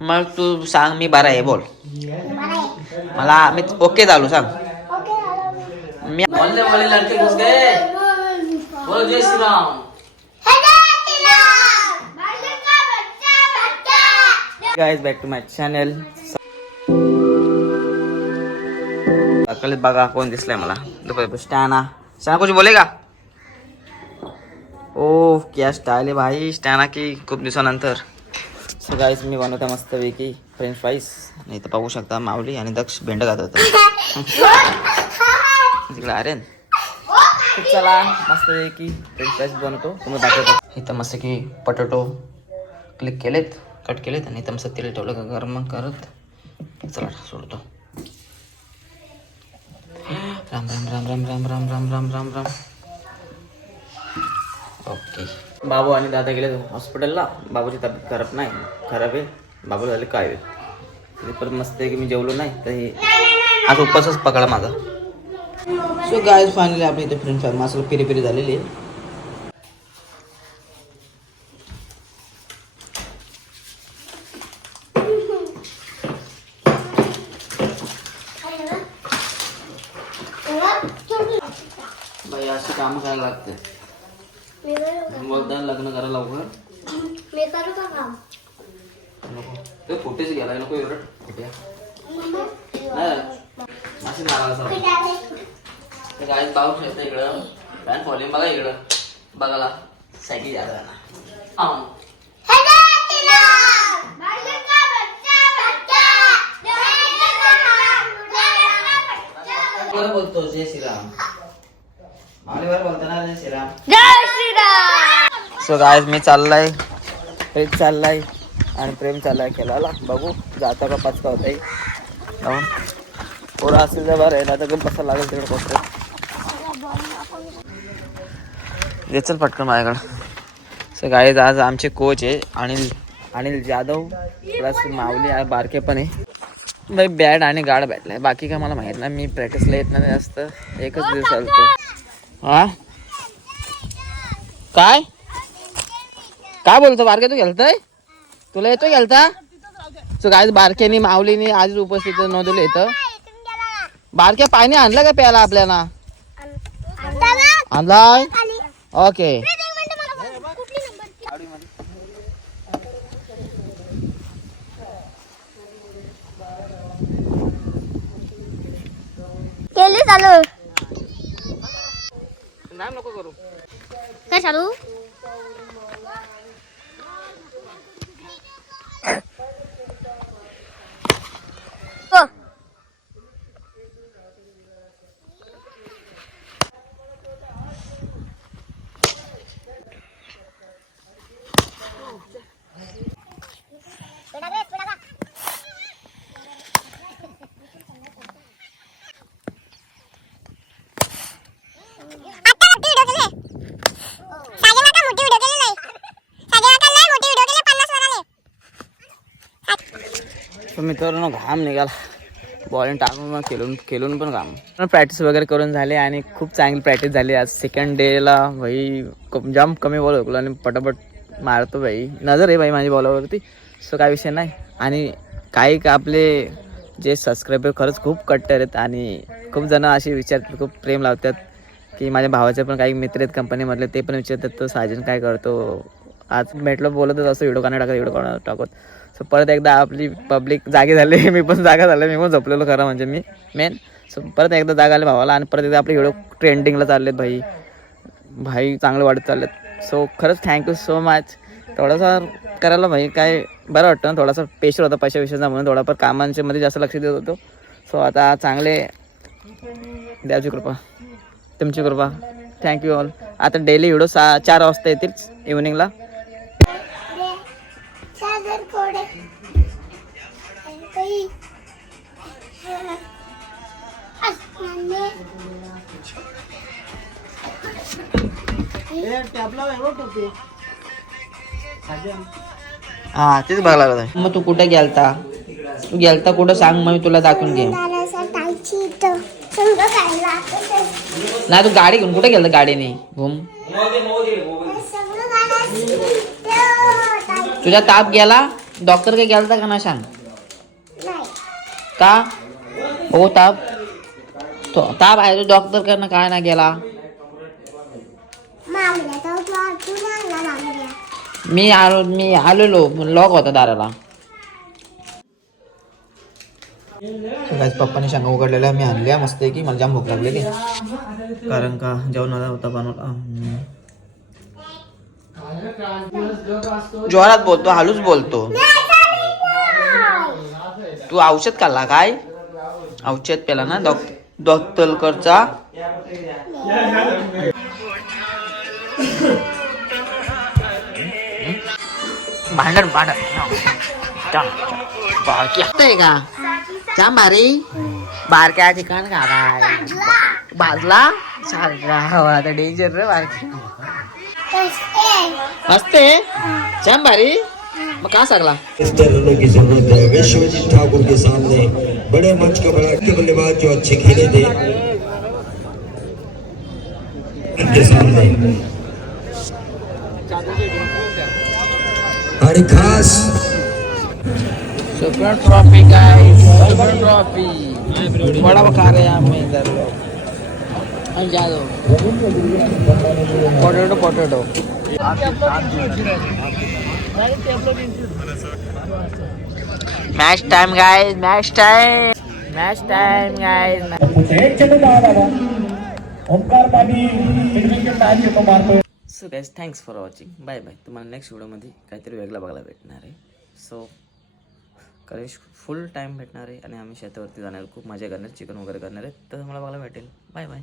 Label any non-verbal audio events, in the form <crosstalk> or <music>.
मग तू सांग मी बरा आहे बोल. मला मी ओके झालो सांग. मी मोहल्ले वाले लड़के घुस गए बोलो जय Shri Ram guys back to my channel सकाळी बघा कोण दिसलाय मला. दुपारी स्टॅना. स्टॅना कुछ बोलेगा ओ क्या स्टाईल आहे भाई. स्टॅना की खूप दिवसानंतर. सो गाईज मी बनवते मस्तपैकी फ्रेंच फ्राईज आणि इथं पाहू शकता माऊली आणि दक्ष भेंड खात होतं. तिकडे आर्यन. चला मस्तपैकी फ्रेंच फ्राईज बनवतो. तुम्ही दाखवतो. इथं मस्त की पटॅटो क्लिक केलेत कट केलेत आणि इथं मस्त तेल ठेवलं गरम करत चला सोडतो. राम राम राम राम राम राम राम राम राम राम. ओके बाबू आणि दादा गेले हॉस्पिटलला. बाबूची तब्येत खराब नाही. खराब आहे. बाबू झाले काय आहे. तरी पण मस्त आहे की मी जेवलो नाही तर हे आज उपवासच पकडा माझा. सो गाय फायनली आपली इथे फ्रेंड फ्राय मसाला पिरी पिरी झालेली आहे. बाई अशी कामं करायला लागते. लग्न करा लवकर. मी करू का ते फोटेच घ्यायला नको एवढं. फोट्या असे नाराज गाईज पाहू शकता इकडं. फॅन फॉलिंग बघा इकडं. बघाला सायकल जागा आम बोलतो जय श्रीराम. मावली बोलतो ना जय श्रीराम. सो गायज मी चाललाय. प्रेम चाललाय आणि प्रेम चाललाय खेळायला. बघू जाता का पाच का होताय. जाऊन. पोरं असेल तर बरं आहे ना तर कसं लागेल तिकडे पोचतो ये चल पटकन माझ्याकडं. सो गायज आज आमचे कोच आहे अनिल. अनिल जाधव प्लस माऊली आहे बारके पण आहे. बाई बॅट आणि गाड भेटलाय बाकी काय मला माहीत नाही. मी प्रॅक्टिसला येत नाही जास्त. एकच दिवस चालतो. हा? काय? काय बोलतो बारके तू गेलतय? तुला येतो गेलता? सो काय बारक्यानी माऊलीनी आधीच उपस्थित नोंदवलं इथं. बारक्या पाणी आणलं का प्यायला आपल्याला? आणलाय? ओके. केली चालू. नाही नको करू. काय चालू? तर मित्रांनो घाम निघाला. बॉलिंग टाकून पण खेळून खेळून पण घाम. प्रॅक्टिस वगैरे करून झाले आणि खूप चांगली प्रॅक्टिस झाली. आज सेकंड डेला भाई खूप जाम कमी बॉल हुकलो आणि पटापट मारतो भाई. नजर आहे भाई माझ्या बॉलावरती सो काय विषय नाही. आणि काही का आपले जे सबस्क्रायबर खरंच खूप कट्टर आहेत आणि खूप जण असे विचारतात खूप प्रेम लावतात की माझ्या भावाचे पण काही मित्र आहेत कंपनीमधले ते पण विचारतात तो साजन काय करतो? आज भेटलो बोलतच असतो व्हिडिओ काढा टाकत व्हिडिओ काढा टाकत. सो परत एकदा आपली पब्लिक जागी झाली <laughs> मी पण जागा झाले मी पण झोपलेलो खरं म्हणजे मी मेन सो परत एकदा जागा आली भावाला आणि परत एकदा आपले व्हिडिओ ट्रेंडिंगला चाललेत भाई. भाई चांगलं वाढत चाललेत. सो खरंच थँक्यू सो मच थोडासा करायला भाई काय बरं वाटतं ना थोडासा पेशर होता पैशा विषयाचा म्हणून थोडाफार कामांच्या मध्ये जास्त लक्ष देत होतो. सो आता चांगले द्याची कृपा. तुमची कृपा. थँक्यू ऑल आता डेली व्हिडिओ सा चार वाजता येतील इव्हनिंगला हा तेच बघायला लागत मग तू कुठे गेलता? तू गेलता कुठं? सांग मग मी तुला दाखवून घे नाही तू गाडी घेऊन कुठे गेलता गाडीने? घुम. तुझा ताप गेला? डॉक्टर काही गेलता का ना सांग. का? हो ताप. तो ताप आहे तो डॉक्टर कडनं काय ना गेला. मी आलो मी आलेलो लॉक होता दाराला. गाईज पप्पाने शेंगा उघडलेल्या मी आणल्या मस्त आहे की मला जाम भूक लागलेली. कारण का जेवणाला होता बनवला. जोरात बोलतो हळूच बोलतो. तू औषध खाल्ला काय? औषध पेला ना डॉक्टरकडचा? भांडण भांडण. का? जाम भारी बारक्या ठिकाण का काय भाजला सारखा हवा आता डेंजर रे बारकी असते जाम भारी मग का सांगला इस टैलेंट की ज़रूरत है। विश्वजीत ठाकुर के सामने बड़े मंच का बड़ा के बल्लेबाज जो अच्छे खेले थे सामने। खास super trophy guys super trophy. बड़ा बखा रहे हैं हमें इधर लोग। हम जा दो potato potato match time guys match time match time guys so guys thanks for watching bye bye तुम्हाला नेक्स्ट व्हिडिओमध्ये काहीतरी वेगळा बघायला भेटणार आहे. सो करेश फुल टाईम भेटणार आहे आणि आम्ही शेतावरती जाणार खूप मजा करणार चिकन वगैरे करणार आहे. तर तुम्हाला बघायला भेटेल. Bye bye